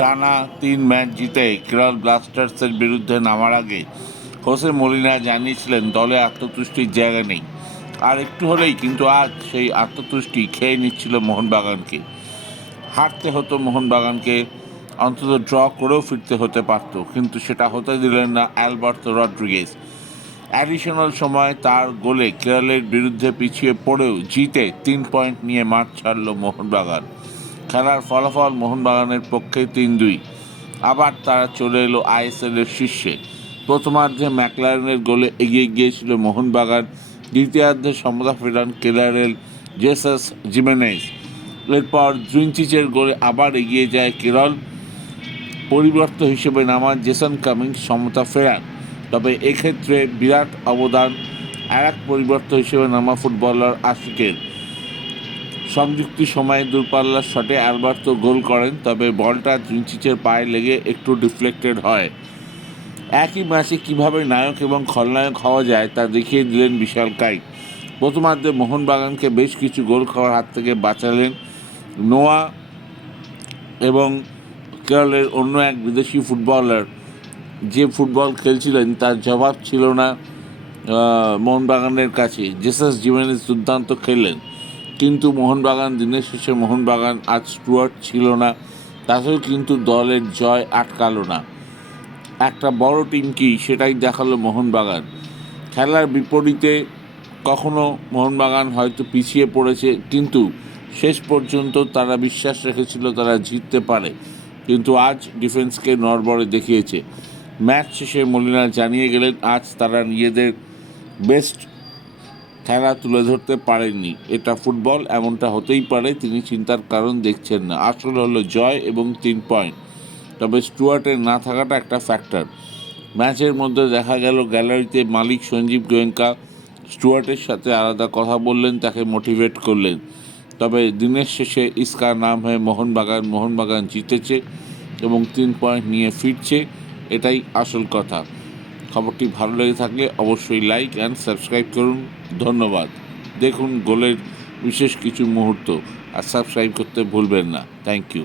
টানা তিন ম্যাচ জিতে কেরল ব্লাস্টার্সের বিরুদ্ধে নামার আগে হোসে মলিনা জানিয়েছিলেন, দলে আত্মতুষ্টির জায়গা নেই। আর একটু হলেই, কিন্তু আজ সেই আত্মতুষ্টি খেয়ে নিচ্ছিল মোহনবাগানকে। হারতে হতো মোহনবাগানকে, অন্তত ড্র করেও ফিরতে হতে পারত, কিন্তু সেটা হতে দিলেন না অ্যালবার্তো রড্রিগেজ। অ্যাডিশনাল সময় তার গোলে কেরলের বিরুদ্ধে পিছিয়ে পড়েও জিতে তিন পয়েন্ট নিয়ে মাঠ ছাড়ল মোহনবাগান। খেলার ফলাফল মোহনবাগানের পক্ষে তিন দুই। আবার তারা চলে এলো আইএসএল এর শীর্ষে। প্রথমার্ধে ম্যাকলারেনের গোলে এগিয়ে গিয়েছিল মোহনবাগান, দ্বিতীয়ার্ধে সমতা ফেরান কেরারেল জেসাস জিমেনেজ এরপর জুইনচিচের গোলে আবার এগিয়ে যায় কেরল। পরিবর্ত হিসেবে নামান জেসন কামিংস সমতা ফেরান। তবে এক্ষেত্রে বিরাট অবদান আর এক পরিবর্তন হিসেবে নামা ফুটবলার আশিকের। সংযুক্তি সময়ে দূরপাল্লার শটে অ্যালবার্তো গোল করেন, তবে বলটা জুনচিচের পায়ে লেগে একটু ডিফ্লেক্টেড হয়। একই ম্যাচে কীভাবে নায়ক এবং খলনায়ক হওয়া যায় তা দেখিয়ে দিলেন বিশাল কাই। প্রথমার্ধে মোহনবাগানকে বেশ কিছু গোল খাওয়ার হাত থেকে বাঁচালেন নোয়া এবং কেরলের অন্য এক বিদেশি ফুটবলার। যে ফুটবল খেলছিলেন তার জবাব ছিল না মোহনবাগানের কাছে। জেসাস জিমেনেস দুর্দান্ত খেললেন। কিন্তু মোহনবাগান, দিনের শেষে মোহনবাগান আজ স্টুয়ার্ট ছিল না। তাতেও কিন্তু দলের জয় আটকালো না। একটা বড় টিম কি সেটাই দেখাল মোহনবাগান। খেলার বিপরীতে কখনো মোহনবাগান হয়তো পিছিয়ে পড়েছে, কিন্তু শেষ পর্যন্ত তারা বিশ্বাস রেখেছিল তারা জিততে পারে। কিন্তু আজ ডিফেন্সকে নড়বড়ে দেখিয়েছে। ম্যাচ শেষে মলিনা জানিয়ে গেলেন, আজ তারা নিজেদের বেস্ট খেলা তুলে ধরতে পারেননি। এটা ফুটবল, এমনটা হতেই পারে, তিনি চিন্তার কারণ দেখছেন না। আসল হলো জয় এবং তিন পয়েন্ট। তবে স্টুয়ার্টের না থাকাটা একটা ফ্যাক্টর। ম্যাচের মধ্যে দেখা গেল গ্যালারিতে মালিক সঞ্জীব গোয়েঙ্কা স্টুয়ার্টের সাথে আলাদা কথা বললেন, তাকে মোটিভেট করলেন। তবে দিনের শেষে ইস্কার নাম হয়ে মোহনবাগান মোহনবাগান জিতেছে এবং তিন পয়েন্ট নিয়ে ফিরছে, এটাই আসল কথা। খবরটি ভালো লেগে থাকলে অবশ্যই লাইক অ্যান্ড সাবস্ক্রাইব করুন। ধন্যবাদ। দেখুন গোলের বিশেষ কিছু মুহূর্ত। আর সাবস্ক্রাইব করতে ভুলবেন না। Thank you